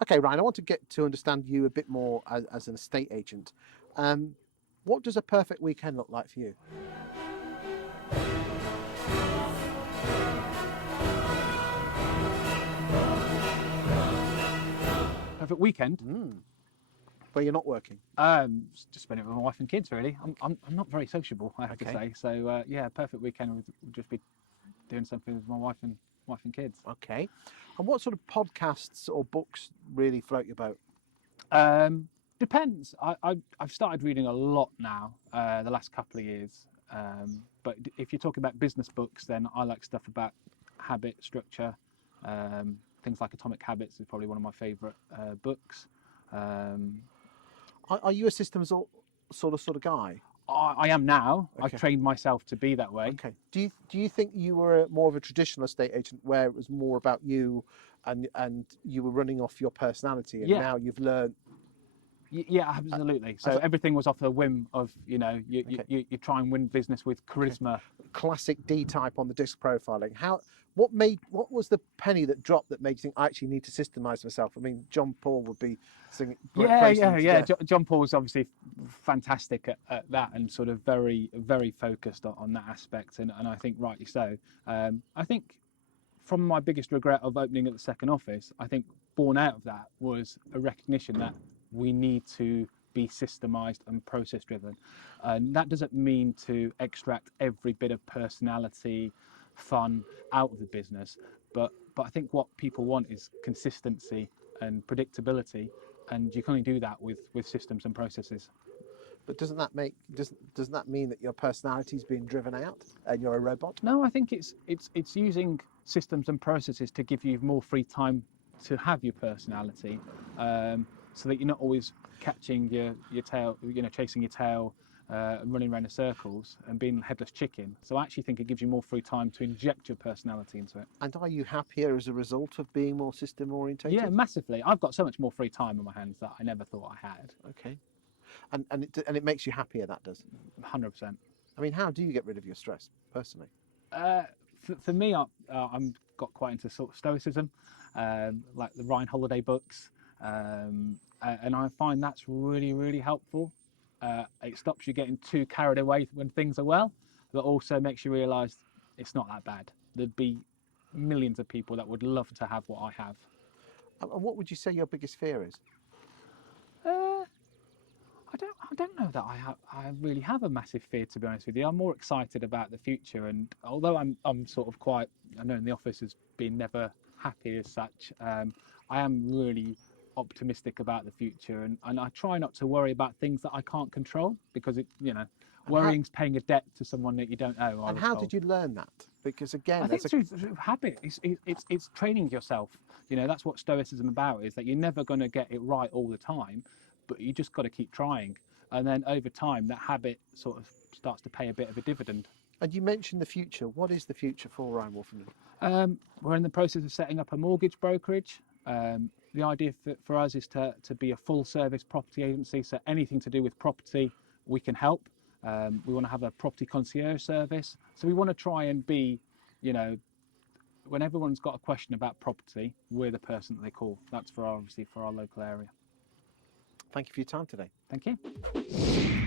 Okay, Ryan, I want to get to understand you a bit more as an estate agent. What does a perfect weekend look like for you? Perfect weekend. Where you're not working? Just spend it with my wife and kids. Really, I'm not very sociable, I have to Okay. say. So yeah, perfect weekend would just be doing something with my wife and kids. Okay. And what sort of podcasts or books really float your boat? Depends. I've started reading a lot now, the last couple of years. But if you're talking about business books, then I like stuff about habit structure. Things like Atomic Habits is probably one of my favourite books. Are you a systems sort of guy? I am now. I've Okay. trained myself to be that way. Okay. Do you think you were more of a traditional estate agent where it was more about you and you were running off your personality, and Yeah. now you've learned? Yeah, absolutely. So as a- everything was off the whim of, you Okay. you try and win business with charisma. Classic D type on the disc profiling. What was the penny that dropped that made you think I actually need to systemize myself? I mean, John Paul would be singing praising you to death. John Paul's obviously fantastic at that, and sort of very, very focused on that aspect, and I think rightly so. I think from my biggest regret of opening at the second office, I think born out of that was a recognition that we need to be systemized and process driven. And that doesn't mean to extract every bit of personality, fun out of the business, but I think what people want is consistency and predictability, and you can only do that with systems and processes. But doesn't that mean that your personality's being driven out and you're a robot? No, I think it's using systems and processes to give you more free time to have your personality, so that you're not always catching your tail, chasing your tail, and running around in circles and being a headless chicken. So I actually think it gives you more free time to inject your personality into it. And are you happier as a result of being more system Yeah, orientated? massively. I've got so much more free time on my hands that I never thought I had. Okay. And it makes you happier, that does. 100%. I mean, how do you get rid of your stress personally? For me, I'm got quite into sort of stoicism, like the Ryan Holiday books, and I find that's really, really helpful. It stops you getting too carried away when things are well, but also makes you realise it's not that bad. There'd be millions of people that would love to have what I have. And what would you say your biggest fear is? I don't know that I really have a massive fear, to be honest with you. I'm more excited about the future, and although I'm sort of quite, I know in the office as being never happy as such, I am really optimistic about the future, and I try not to worry about things that I can't control, because And how worrying's paying a debt to someone that you don't owe, I and was how told. did you learn that? Because I again, think through habit. It's training yourself. That's what stoicism about, is that you're never going to get it right all the time, but you just got to keep trying. And then over time, that habit sort of starts to pay a bit of a dividend. and you mentioned the future. What is the future for Ryan Woolfenden? We're in the process of setting up a mortgage brokerage. The idea for us is to be a full service property agency, so anything to do with property, we can help. We want to have a property concierge service. So we want to try and be, when everyone's got a question about property, we're the person that they call. That's obviously for our local area. Thank you for your time today. Thank you.